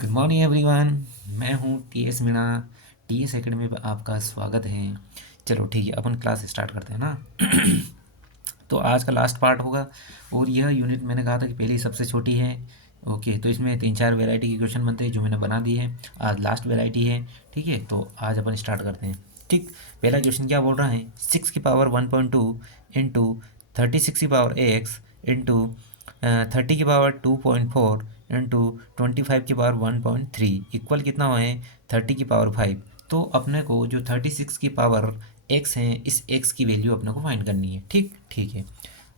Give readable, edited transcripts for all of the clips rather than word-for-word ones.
Good morning everyone. मैं हूँ TS Meena. TS academy पर आपका स्वागत है। चलो ठीक है, अपन क्लास स्टार्ट करते हैं ना। तो आज का लास्ट पार्ट होगा और यह यूनिट मैंने कहा था कि पहली सबसे छोटी है। ओके, तो इसमें 3-4 वैरायटी के क्वेश्चन बनते हैं जो मैंने बना दिए हैं। आज लास्ट वैरायटी है। ठीक है, तो आज अपन स्टार्ट करते हैं। ठीक, पहला क्वेश्चन क्या बोल रहा है, 6 की पावर 1.2 इंटू 36 की पावर x इंटू 30 की पावर 2.4 इंटू 25 की पावर 1.3 इक्वल कितना हुआ है 30 की पावर 5। तो अपने को जो 36 की पावर x है, इस x की वैल्यू अपने को फाइंड करनी है। ठीक ठीक है,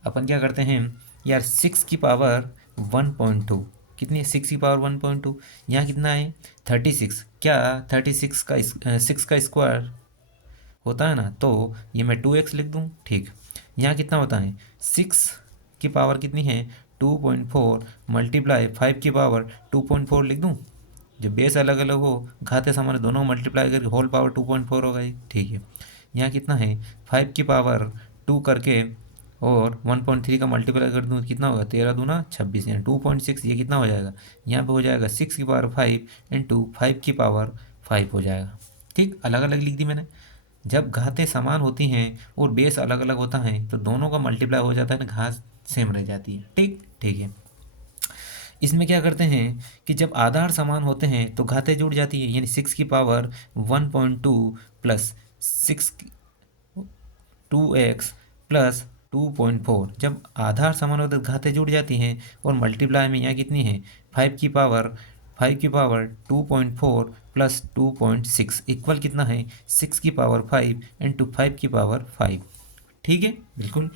अपन क्या करते हैं यार, 6 की पावर 1.2 कितनी है, 6 की पावर 1.2 यहाँ कितना है 36। क्या 36 का 6 का स्क्वायर होता है ना, तो ये मैं 2x लिख दूँ। ठीक, यहाँ कितना होता है 6 की पावर कितनी है 2.4 मल्टीप्लाई 5 की पावर 2.4 लिख दूँ। जब बेस अलग अलग हो, घाते समान दोनों मल्टीप्लाई करके होल पावर 2.4 होगा ये। ठीक है, यहाँ कितना है 5 की पावर 2 करके और 1.3 का मल्टीप्लाई कर दूँ कितना होगा 13×2 = 26 यानी 2.6। ये कितना हो जाएगा, यहाँ पे हो जाएगा 6 की पावर 5 इंटू 5 की पावर 5 हो जाएगा। ठीक, अलग अलग लिख दी मैंने। जब घातें समान होती हैं और बेस अलग अलग होता है तो दोनों का मल्टीप्लाई हो जाता है ना, घात सेम रह जाती है। ठीक ठीक है, इसमें क्या करते हैं कि जब आधार समान होते हैं तो घातें जुड़ जाती है, यानी 6 की पावर 1.2 प्लस 2x प्लस 2.4। जब आधार समान होते तो घातें जुड़ जाती हैं और मल्टीप्लाई में यहाँ कितनी है 5 की पावर 2.4 प्लस 2.6 इक्वल कितना है 6 की पावर 5 इंटू 5 की पावर 5। ठीक है, बिल्कुल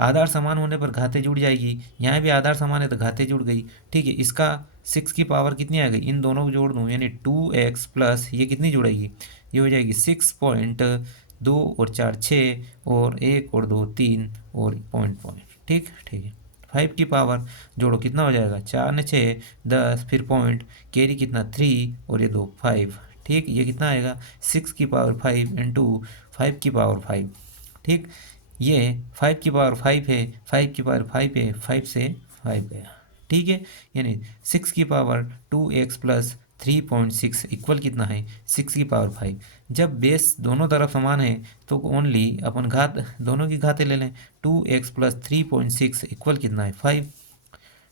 आधार समान होने पर घातें जुड़ जाएगी। यहाँ भी आधार समान है तो घातें जुड़ गई। ठीक है, इसका 6 की पावर कितनी आ गई, इन दोनों को जोड़ दूँ यानी 2x प्लस ये कितनी जुड़ेगी, ये हो जाएगी 6.2 और 4 6 और 1 और 2 3 और पॉइंट पॉइंट। ठीक ठीक है, 5 की पावर जोड़ो कितना हो जाएगा 4 ने 6 10 फिर पॉइंट कैरी कितना 3 और ये 2 5। ठीक, ये कितना आएगा 6 की पावर 5 इंटू 5 की पावर 5। ठीक, ये 5 की पावर 5 है, 5 की पावर 5 है, 5 से 5 गया। ठीक है, यानी 6 की पावर 2x प्लस 3.6 इक्वल कितना है 6 की पावर 5। जब बेस दोनों तरफ समान है तो ओनली अपन घात दोनों की घातें ले लें। 2x प्लस 3.6 इक्वल कितना है 5।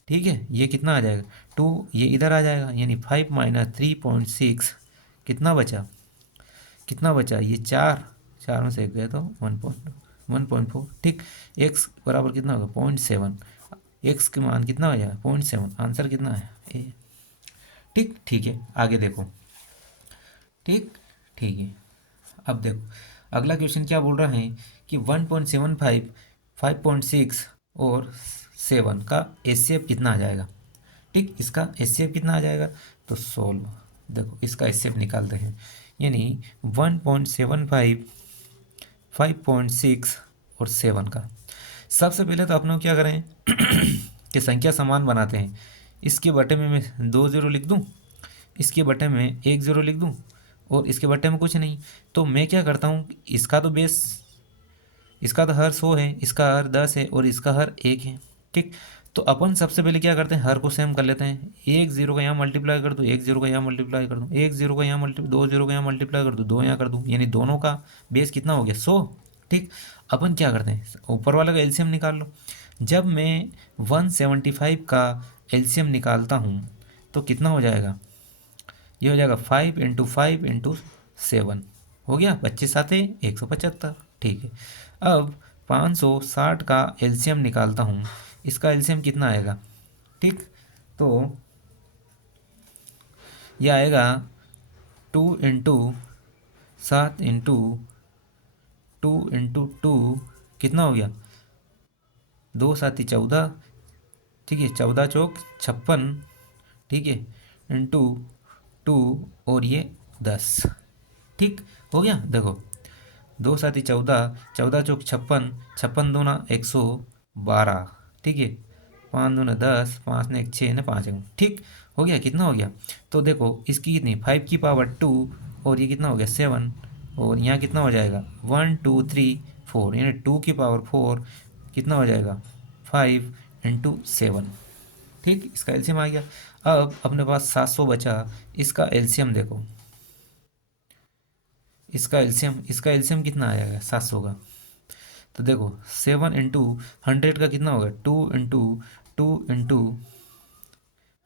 ठीक है, ये कितना आ जाएगा 2, ये इधर आ जाएगा यानी 5 माइनस 3.6 कितना बचा, कितना बचा ये 4, 4 में से एक गया तो 1.4। ठीक, x बराबर कितना होगा 0.7। x के मान कितना हो जाएगा 0.7, आंसर कितना है ए। ठीक ठीक है, आगे देखो। ठीक ठीक है, अब देखो अगला क्वेश्चन क्या बोल रहा है कि 1.75 5.6 और 7 का एचसीएफ कितना आ जाएगा। ठीक, इसका एचसीएफ कितना आ जाएगा तो सोल्व। देखो इसका एचसीएफ निकालते हैं, यानी 1.75 5.6 और 7 का। सबसे पहले तो अपने क्या करें कि संख्या समान बनाते हैं। इसके बटे में मैं 2 0 लिख दूँ, इसके बटे में 1 0 लिख दूँ और इसके बटे में कुछ नहीं। तो मैं क्या करता हूँ, इसका तो बेस, इसका तो हर 100 है, इसका हर 10 है और इसका हर 1 है। ठीक, तो अपन सबसे पहले क्या करते हैं हर को सेम कर लेते हैं। 1 0 का यहाँ मल्टीप्लाई कर दूँ, 1 0 का यहाँ मल्टीप्लाई कर दूँ, 1 0 का यहाँ मल्टीप्लाई 2 0 का यहाँ मल्टीप्लाई कर दूँ, 2 यहाँ कर दूँ, यानी दोनों का बेस कितना हो गया 100। ठीक, अपन क्या करते हैं ऊपर वाला का एलसीएम निकाल लो। जब मैं 175 का एलसीएम निकालता हूँ तो कितना हो जाएगा, ये हो जाएगा 5 इंटू 5 इंटू 7 हो गया 25 साते 175। ठीक है, अब 560 का एलसीएम निकालता हूँ, इसका एलसीएम कितना आएगा। ठीक, तो यह आएगा 2 इंटू 2 कितना हो गया 2 7 14। ठीक है, 14 चौक 56। ठीक है, इंटू 2 और ये 10। ठीक हो गया, देखो 2 7 14, 14 चौक 56, 56 दूना 112। ठीक है, 5 दूना 10, 5 ने 1 6 ने 5 1। ठीक हो गया, कितना हो गया तो देखो इसकी कितनी 5 की पावर 2 और ये कितना हो गया 7 और यहाँ कितना हो जाएगा 1 2 3 4 यानी 2 की पावर 4 कितना हो जाएगा 5 इंटू 7। ठीक, इसका एलसीएम आ गया। अब अपने पास 700 बचा, इसका एलसीएम देखो, इसका एलसीएम कितना आएगा 700 का? तो देखो 7 × 100 का कितना होगा, 2 × 2 ×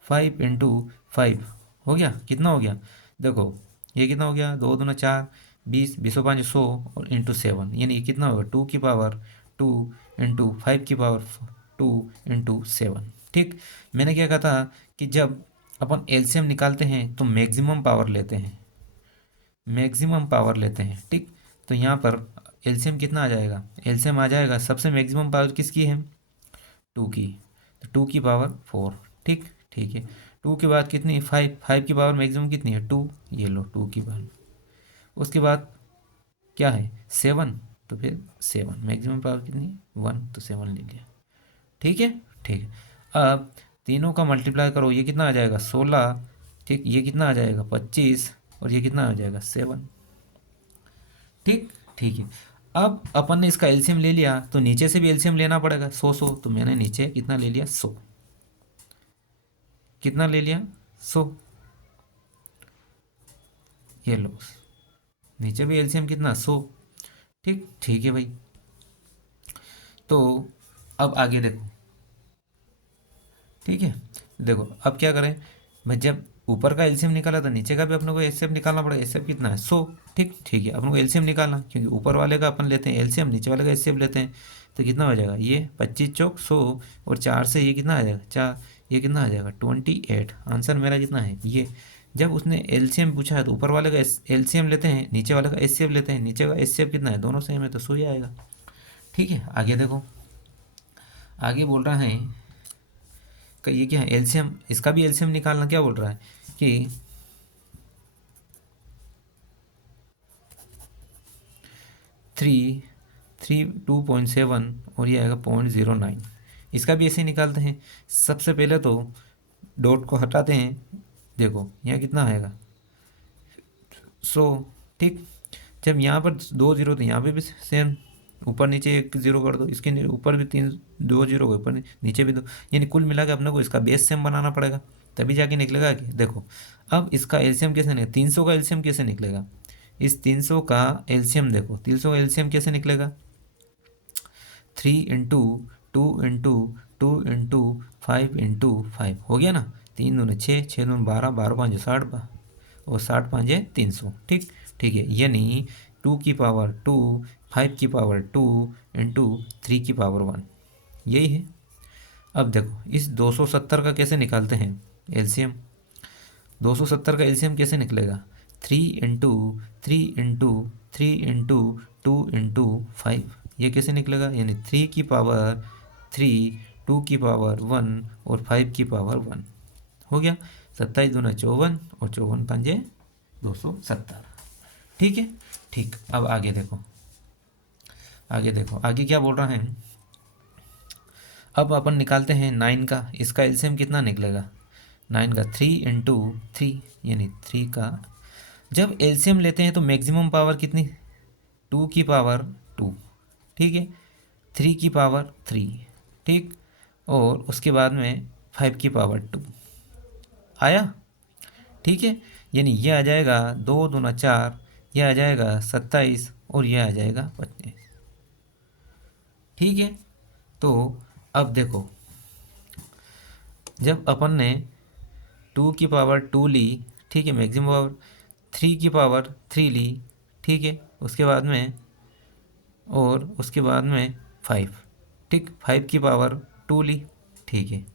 5 × 5 हो गया, कितना हो गया देखो, ये कितना हो गया, 2 × 2 = 4, 20, 20×5 = 100 और ×7, यानी ये कितना होगा 2 × 5 × 2 ठीक। मैंने क्या कहा था कि जब अपन एलसीएम निकालते हैं तो मैक्सिमम पावर लेते हैं, ठीक। तो यहाँ पर एलसीएम कितना आ जाएगा, एलसीएम आ जाएगा, सबसे मैक्सिमम पावर किसकी है, 2 की, तो 2 की पावर 4, ठीक, ठीक है। 2 के बाद कितनी, 5, 5 की पावर मैक्सिमम कितनी है 2, ये लो 2 की पावर। उसके बाद क्या है 7, तो फिर 7 मैक्सिमम पावर कितनी है 1, तो 7 ले लिया, ठीक है, ठीक है। अब तीनों का मल्टीप्लाई करो, ये कितना आ जाएगा 16, ठीक, ये कितना आ जाएगा 25 और ये कितना आ जाएगा 7, ठीक, ठीक है। अब अपन ने इसका एलसीएम ले लिया तो नीचे से भी एलसीएम लेना पड़ेगा, 100, तो मैंने नीचे कितना ले लिया 100, कितना ले लिया 100, ये लो, नीचे भी एलसीएम कितना 100, ठीक, ठीक है भाई। तो अब आगे देखो, ठीक है, देखो अब क्या करें भाई, जब ऊपर का एलसीएम निकाला था नीचे का भी अपने को एलसीएम निकालना पड़ेगा, एलसीएम कितना है 100, ठीक, ठीक है, अपन को एलसीएम निकालना, क्योंकि ऊपर वाले का अपन लेते हैं एलसीएम, नीचे वाले का एलसीएम लेते हैं, तो कितना हो जाएगा ये 25 चौक 100 और 4 से ये कितना आ जाएगा 4, ये कितना आ जाएगा 28, आंसर मेरा कितना है ये। जब उसने एलसीएम पूछा है तो ऊपर वाले का एलसीएम लेते हैं, नीचे वाले का एचसीएफ लेते हैं, नीचे का एचसीएफ कितना है, दोनों सेम है तो 100 ही आएगा, ठीक है। आगे देखो, आगे बोल रहा है कि ये क्या है एलसीएम, इसका भी एलसीएम निकालना, क्या बोल रहा है कि 2.7 और ये आएगा 0.09, इसका भी ऐसे ही निकालते हैं। सबसे पहले तो डॉट को हटाते हैं, देखो यहाँ कितना आएगा 100, ठीक। जब यहाँ पर 2 0 तो यहाँ पे भी सेम, ऊपर नीचे 1 0 कर दो, इसके ऊपर भी 2 0 हो, ऊपर नीचे भी 2, यानी कुल मिला के अपने को इसका बेस सेम बनाना पड़ेगा, तभी जाके निकलेगा कि देखो। अब इसका एलसीएम कैसे निकलेगा, 300 का एलसीएम कैसे निकलेगा, इस 300 का एलसीएम देखो, 300 का एलसीएम कैसे निकलेगा, 3 × 2 × 2 × 5 × 5 हो गया ना, 3 दूनी 6, 6 दूनी 12, 12 5 60 और 60 5 300, ठीक, ठीक है। यानी 2 की पावर 2, 5 की पावर 2 × 3 की पावर 1, यही है। अब देखो इस 270 का कैसे निकालते हैं एलसीएम, 270 का एलसीएम कैसे निकलेगा, 3 × 3 × 3 × 2 × 5, ये कैसे निकलेगा, यानी 3 की पावर 3, 2 की पावर 1 और 5 की पावर 1 हो गया, 27 दूना 54 और 54 5 270, ठीक है, ठीक। अब आगे देखो, आगे देखो, आगे क्या बोल रहा है, अब अपन निकालते हैं 9 का, इसका एलसीएम कितना निकलेगा 9 का, 3 × 3 यानी 3 का, जब एलसीएम लेते हैं तो मैक्सिमम पावर कितनी 2 की पावर 2, ठीक है, 3 की पावर 3, ठीक, और उसके बाद में 5 की पावर 2 आया, ठीक है। यानी ये आ जाएगा 2 दूना 4, यह आ जाएगा 27 और यह आ जाएगा 25, ठीक है। तो अब देखो, जब अपन ने 2 की पावर 2 ली, ठीक है, मैक्सिमम पावर 3 की पावर 3 ली, ठीक है, उसके बाद में और उसके बाद में 5, ठीक, 5 की पावर 2 ली, ठीक है।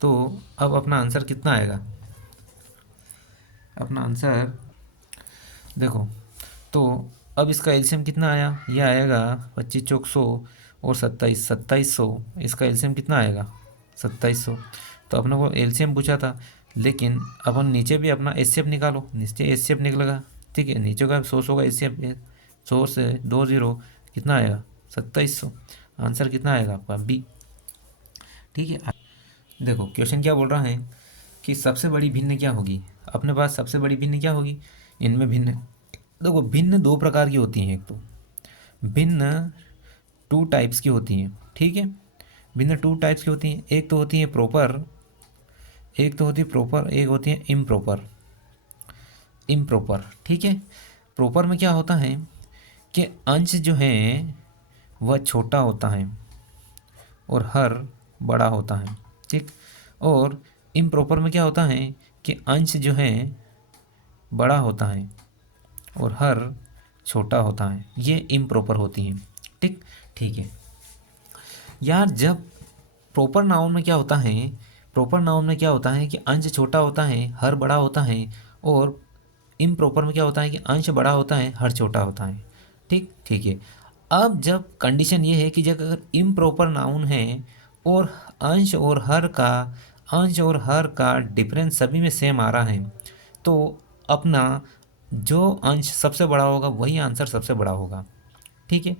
तो अब अपना आंसर कितना आएगा, अपना आंसर देखो, तो अब इसका एलसीएम कितना आया, ये आएगा 25 चौक 100 और 27 2700, इसका एलसीएम कितना आएगा 2700। तो अपने को एलसीएम पूछा था, लेकिन अपन नीचे भी अपना एचसीएफ निकालो, नीचे एचसीएफ निकलेगा, ठीक है, नीचे का 100 का एचसीएफ, 100 से 2 0 कितना आएगा 2700, आंसर कितना आएगा आपका बी, ठीक है। देखो क्वेश्चन क्या बोल रहा है कि सबसे बड़ी भिन्न क्या होगी, अपने पास सबसे बड़ी भिन्न क्या होगी, इनमें भिन्न, देखो भिन्न दो प्रकार की होती हैं, एक तो भिन्न 2 टाइप्स की होती हैं, ठीक है, भिन्न टू टाइप्स की होती हैं, एक तो होती है प्रॉपर, एक होती है इम्प्रॉपर। ठीक है। प्रॉपर में क्या होता है कि अंश जो है वह छोटा होता है और हर बड़ा होता है, ठीक। और इम्प्रॉपर में क्या होता है कि अंश जो है बड़ा होता है और हर छोटा होता है, ये इम्प्रॉपर होती हैं, ठीक। ठीक है यार, जब प्रॉपर नाउन में क्या होता है, कि अंश छोटा होता है, हर बड़ा होता है, और इम्प्रॉपर में क्या होता है कि अंश बड़ा होता है, हर छोटा होता है, ठीक। ठीक है। अब जब कंडीशन ये है कि जब अगर इम्प्रॉपर नाउन है और अंश और हर का डिफरेंस सभी में सेम आ रहा है, तो अपना जो अंश सबसे बड़ा होगा वही आंसर सबसे बड़ा होगा, ठीक है।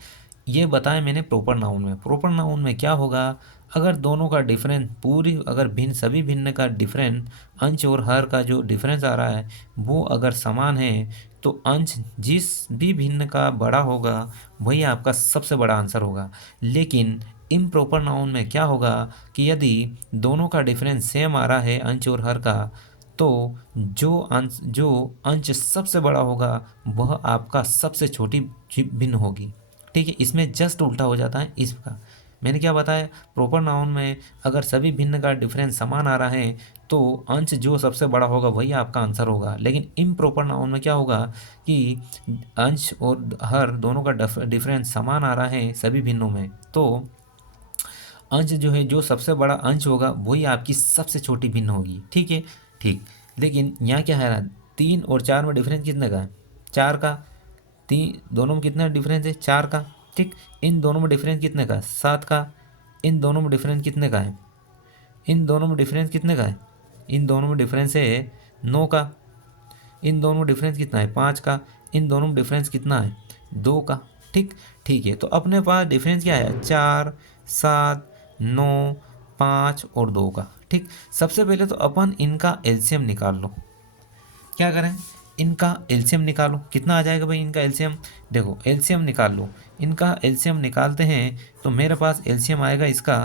ये बताया मैंने प्रॉपर नाउन में। प्रॉपर नाउन में क्या होगा, अगर दोनों का डिफरेंस अगर सभी भिन्न का डिफरेंस, अंश और हर का जो डिफरेंस आ रहा है वो अगर समान है, तो अंश जिस भी भिन्न का बड़ा होगा वही आपका सबसे बड़ा आंसर होगा। लेकिन इम्प्रॉपर नाउन में क्या होगा कि यदि दोनों का डिफरेंस सेम आ रहा है, अंश और हर का, तो जो अंश सबसे बड़ा होगा वह आपका सबसे छोटी भिन्न होगी, ठीक है। इसमें जस्ट उल्टा हो जाता है इसका। मैंने क्या बताया, प्रॉपर नाउन में अगर सभी भिन्न का डिफरेंस समान आ रहा है तो अंश जो सबसे बड़ा होगा वही आपका आंसर होगा। लेकिन इम्प्रॉपर नाउन में क्या होगा कि अंश और हर दोनों का डिफरेंस समान आ रहा है सभी भिन्नों में, तो अंश जो है, जो सबसे बड़ा अंश होगा वही आपकी सबसे छोटी भिन्न होगी, ठीक है। ठीक। लेकिन यहाँ क्या है रहा, 3 और 4 में डिफरेंस कितने का है, 4 का। तीन दोनों में कितना डिफरेंस है, 4 का, ठीक। इन दोनों में डिफरेंस कितने का है, 7 का। इन दोनों में डिफरेंस कितने का है, इन दोनों में डिफरेंस कितने का है, इन दोनों में डिफरेंस है 9 का। इन दोनों में डिफरेंस कितना है, 5 का। इन दोनों में डिफरेंस कितना है, 2 का, ठीक। ठीक है, तो अपने पास डिफरेंस क्या है, 4, 7, 9, 5 और 2 का, ठीक। सबसे पहले तो अपन इनका एलसीएम निकाल लो। क्या करें, इनका एलसीएम निकालो। कितना आ जाएगा भाई इनका एलसीएम, देखो एलसीएम निकाल लो। इनका एलसीएम निकालते हैं तो मेरे पास एलसीएम आएगा इसका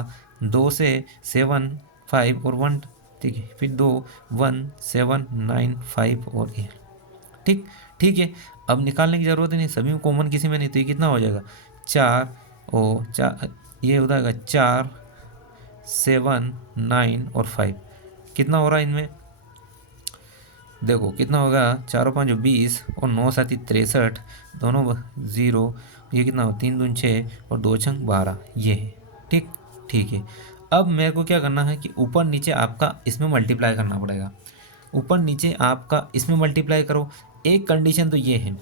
2 से 7, 5 और 1, ठीक है। फिर 2, 1, 7, 9, 5 और 8, ठीक। ठीक है, अब निकालने की ज़रूरत ही नहीं, सभी में कॉमन किसी में नहीं, तो ये कितना हो जाएगा, 4 और 4, ये हो जाएगा 4, 7, 9 और 5। कितना हो रहा है इनमें, देखो कितना होगा, 4 और 5 20 और 9 7 63, दोनों 0। ये कितना हो, 3 दूनी 6 और 2 छंग 12, ये है, ठीक। ठीक है, अब मेरे को क्या करना है कि ऊपर नीचे आपका इसमें मल्टीप्लाई करना पड़ेगा। ऊपर नीचे आपका इसमें मल्टीप्लाई करो। एक कंडीशन तो ये है,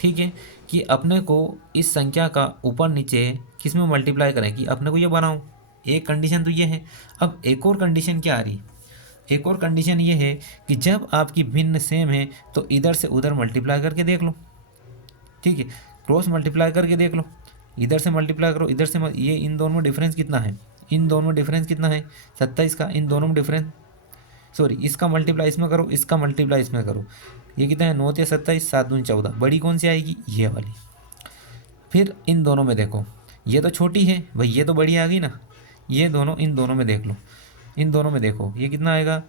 ठीक है, कि अपने को इस संख्या का ऊपर नीचे किस में मल्टीप्लाई करें कि अपने को ये बनाऊँ। एक कंडीशन तो ये है। अब एक और कंडीशन क्या आ रही, एक और कंडीशन ये है कि जब आपकी भिन्न सेम है तो इधर से उधर मल्टीप्लाई करके देख लो, ठीक है। क्रॉस मल्टीप्लाई करके देख लो, इधर से मल्टीप्लाई करो, इधर से ये इन दोनों में डिफरेंस कितना है, इन दोनों में डिफरेंस कितना है, 27 का। इन दोनों में डिफरेंस, सॉरी, इसका मल्टीप्लाई इसमें करो, इसका मल्टीप्लाई इसमें करो, ये कितना है, 9 या 27, 7 दूनी 14। बड़ी कौन सी आएगी, ये वाली। फिर इन दोनों में देखो, ये तो छोटी है भाई, ये तो बड़ी आ गई ना। ये दोनों, इन दोनों में देख लो, इन दोनों में देखो, ये कितना आएगा,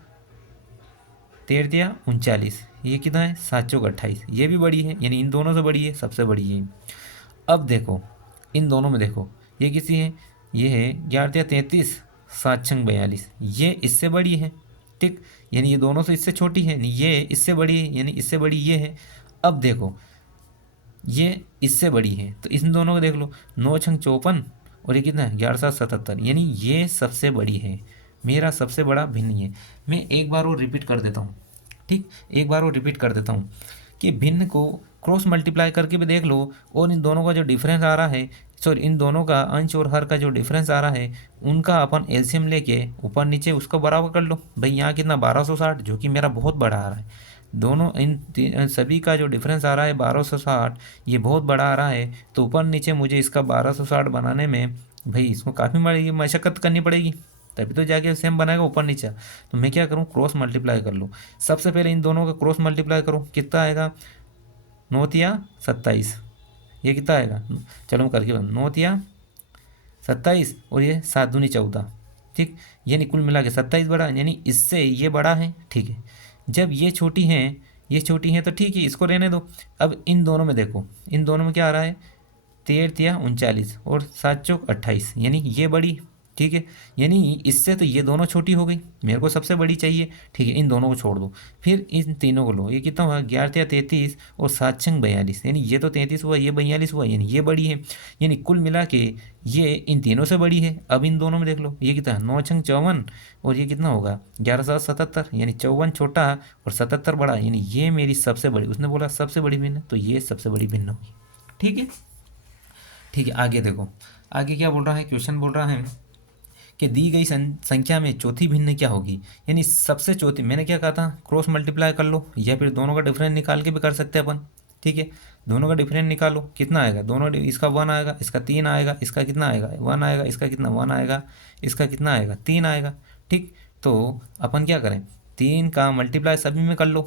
13 39, ये कितना है, 7 चौक 28, ये भी बड़ी है, यानी इन दोनों से बड़ी है, सबसे बड़ी है। अब देखो इन दोनों में देखो, ये किसी है, ये है 11 33, 7 छंग 42, ये इससे बड़ी है, ठीक। यानी ये दोनों से इससे छोटी है, ये इससे बड़ी है, यानी इससे बड़ी ये है। अब देखो ये इससे बड़ी है, तो इन दोनों को देख लो, 9 छंग 54 और ये कितना है, 11 7 77, यानी ये सबसे बड़ी है, मेरा सबसे बड़ा भिन्न है। मैं एक बार और रिपीट कर देता हूँ, ठीक, एक बार और रिपीट कर देता हूँ कि भिन्न को क्रॉस मल्टीप्लाई करके भी देख लो, और इन दोनों का जो डिफरेंस आ रहा है, सॉरी, इन दोनों का अंश और हर का जो डिफरेंस आ रहा है उनका अपन एलसीएम लेके ऊपर नीचे उसको बराबर कर लो। भाई यहाँ कितना, 1260, जो कि मेरा बहुत बड़ा आ रहा है। दोनों सभी का जो डिफरेंस आ रहा है 1260, ये बहुत बड़ा आ रहा है, तो ऊपर नीचे मुझे इसका 1260 बनाने में भाई इसको काफ़ी बड़ी मशक्क़त करनी पड़ेगी, तभी तो जाके सेम बनाएगा ऊपर नीचे। तो मैं क्या करूँ, क्रॉस मल्टीप्लाई कर लूँ। सबसे पहले इन दोनों का क्रॉस मल्टीप्लाई करो, कितना आएगा, 9 या 27, ये कितना आएगा, चलो हम करके 9 या 27 और ये 7 दूनी 14, ठीक, यानी कुल मिला के 27 बड़ा, यानी इससे ये बड़ा है, ठीक है। जब ये छोटी हैं, ये छोटी हैं तो ठीक है, इसको रहने दो। अब इन दोनों में देखो, इन दोनों में क्या आ रहा है, 13 या 39 और 7 चौक 28, यानी ये बड़ी, ठीक है। यानी इससे तो ये दोनों छोटी हो गई, मेरे को सबसे बड़ी चाहिए, ठीक है। इन दोनों को छोड़ दो, फिर इन तीनों को लो, ये कितना हुआ, 11 या 33 और 7 छंग 42, यानी ये तो 33 हुआ, ये 42 हुआ, यानी ये बड़ी है। यानी कुल मिला के ये इन तीनों से बड़ी है। अब इन दोनों में देख लो, ये कितना है, 9 छंग 54 और ये कितना होगा, 11 7 77, यानी 54 छोटा और 77 बड़ा, यानी ये मेरी सबसे बड़ी, उसने बोला सबसे बड़ी भिन्न, तो ये सबसे बड़ी भिन्न होगी, ठीक है। ठीक है, आगे देखो, आगे क्या बोल रहा है, क्वेश्चन बोल रहा है कि दी गई संख्या में चौथी भिन्न क्या होगी, यानी सबसे चौथी, मैंने क्या कहा था, क्रॉस मल्टीप्लाई कर लो या फिर दोनों का डिफरेंस निकाल के भी कर सकते हैं अपन, ठीक है। दोनों का डिफरेंस निकालो, कितना आएगा, दोनों इसका 1 आएगा, इसका 3 आएगा, इसका कितना आएगा 1 आएगा, इसका कितना 1 आएगा, इसका कितना आएगा 3 आएगा, ठीक। तो अपन क्या करें, 3 का मल्टीप्लाई सभी में कर लो,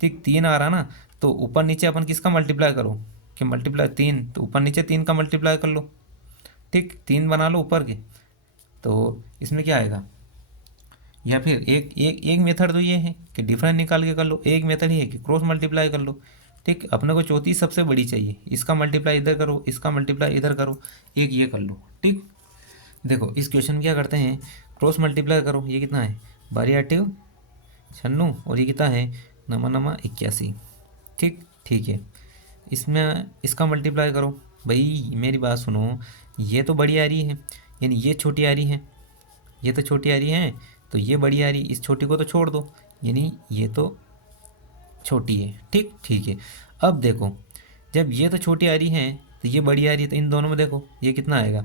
ठीक, 3 आ रहा ना, तो ऊपर नीचे अपन किसका मल्टीप्लाई करो, कि मल्टीप्लाई 3, तो ऊपर नीचे 3 का मल्टीप्लाई कर लो, ठीक, 3 बना लो ऊपर के। तो इसमें क्या आएगा, या फिर एक एक एक मेथड तो ये है कि डिफरेंस निकाल के कर लो, एक मेथड ही है कि क्रॉस मल्टीप्लाई कर लो, ठीक। अपने को चौथी सबसे बड़ी चाहिए, इसका मल्टीप्लाई इधर करो, इसका मल्टीप्लाई इधर करो, एक ये कर लो, ठीक। देखो इस क्वेश्चन क्या करते हैं, क्रॉस मल्टीप्लाई करो, ये कितना है, 12 96 और ये कितना है, नमा नमा 81, ठीक, ठीक है। इसमें इसका मल्टीप्लाई करो, भाई मेरी बात सुनो, ये तो बड़ी आ रही है, यानी ये छोटी आ रही है, ये तो छोटी आ रही है, तो ये बड़ी आ रही, इस छोटी को तो छोड़ दो, यानी ये तो छोटी है, ठीक, ठीक है। अब देखो, जब ये तो छोटी आ रही है तो ये बड़ी आ रही है, तो इन दोनों में देखो ये कितना आएगा,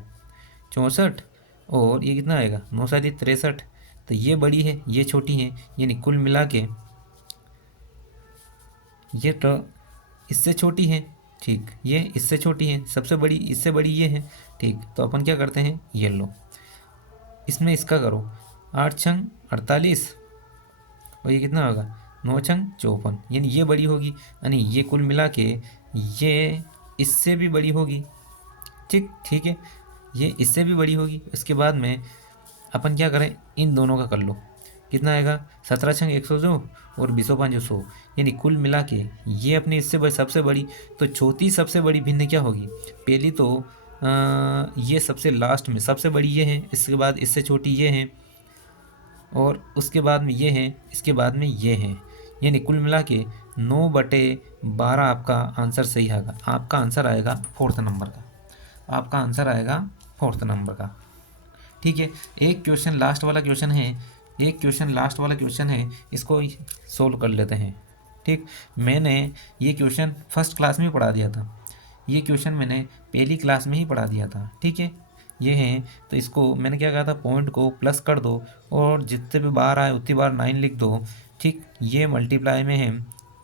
64 और ये कितना आएगा, 9 7 63, तो ये बड़ी है, ये छोटी है, यानी कुल मिला के ये तो इससे छोटी है, ठीक, ये इससे छोटी है, सबसे बड़ी इससे बड़ी ये है, ठीक। तो अपन क्या करते हैं, ये लो, इसमें इसका करो, 8 छंग 48 और ये कितना होगा, 9 छंग 54, यानी ये बड़ी होगी, यानी ये कुल मिला के ये इससे भी बड़ी होगी, ठीक, ठीक है, ये इससे भी बड़ी होगी। इसके बाद में अपन क्या करें, इन दोनों का कर लो, कितना आएगा, 17 छंग 102 और 20 5 100, यानी कुल मिला के ये अपनी इससे सबसे बड़ी, तो चौथी सबसे बड़ी भिन्न क्या होगी, पहली तो ये सबसे लास्ट में सबसे बड़ी ये है, इसके बाद इससे छोटी ये है और उसके बाद में ये है, इसके बाद में ये है, यानी कुल मिला के 9/12 आपका आंसर सही आएगा। आपका आंसर आएगा 4th नंबर का, आपका आंसर आएगा 4th नंबर का, ठीक है। एक क्वेश्चन लास्ट वाला क्वेश्चन है, एक क्वेश्चन लास्ट वाला क्वेश्चन है, इसको सोल्व कर लेते हैं, ठीक। मैंने ये क्वेश्चन फर्स्ट क्लास में पढ़ा दिया था, ये क्वेश्चन मैंने पहली क्लास में ही पढ़ा दिया था, ठीक है। ये है, तो इसको मैंने क्या कहा था, पॉइंट को प्लस कर दो और जितने भी बार आए उतनी बार 9 लिख दो, ठीक। ये मल्टीप्लाई में है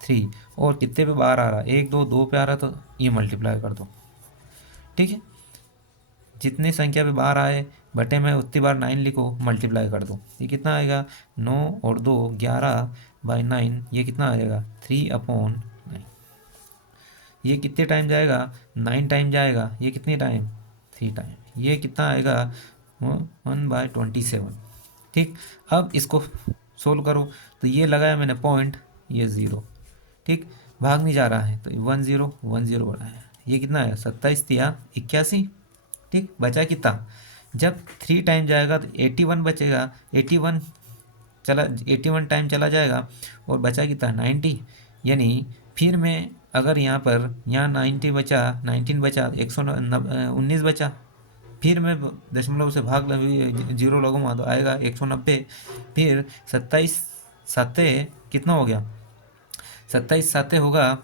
3 और कितने पे बार आ रहा है, 1 2 2 पे आ रहा, तो ये मल्टीप्लाई कर दो, ठीक है। जितनी संख्या पे बार आए बटे में उतनी बार 9 लिखो, मल्टीप्लाई कर दो, ये कितना आएगा, 9 और 2 11/9, ये कितना आएगा 3/9, ये कितने टाइम जाएगा, 9 टाइम जाएगा, ये कितने टाइम 3 टाइम, ये कितना आएगा 1/27, ठीक। अब इसको सोल्व करो, तो ये लगाया मैंने पॉइंट, ये 0, ठीक, भाग नहीं जा रहा है, तो 1 0 1 0 बढ़ा है, ये कितना आया 27 या 81, ठीक। बचा कितना, जब 3 टाइम जाएगा तो 81 बचेगा, 81 चला, 81 टाइम चला जाएगा और बचा कितना 90, यानी फिर मैं अगर यहाँ पर यहाँ 90 बचा, 19 बचा, 119 बचा, फिर मैं दशमलव से भाग 0 लगूंगा तो आएगा 190, फिर 27 साते कितना हो गया, 27 साते होगा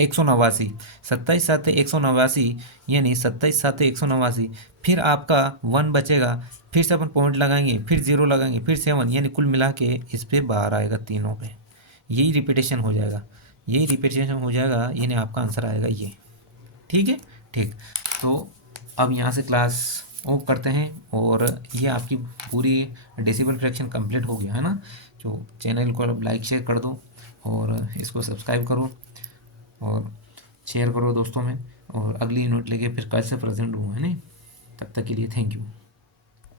189, 27 साते 189, यानी 27 साते 189, फिर आपका 1 बचेगा, फिर से अपन पॉइंट लगाएंगे, फिर 0 लगाएंगे, फिर 7, यानी कुल मिला के इस पे बाहर आएगा तीनों पे, यही रिपीटेशन हो जाएगा, यही रिपीटेशन हो जाएगा, यानी आपका आंसर आएगा ये, ठीक है, ठीक। तो अब यहाँ से क्लास ऑफ करते हैं और ये आपकी पूरी डेसिमल फ्रैक्शन कंप्लीट हो गया है ना। तो चैनल को लाइक शेयर कर दो और इसको सब्सक्राइब करो और शेयर करो दोस्तों में, और अगली यूनिट लेके फिर कल से प्रेजेंट हूँ, है नहीं। तब तक के लिए थैंक यू।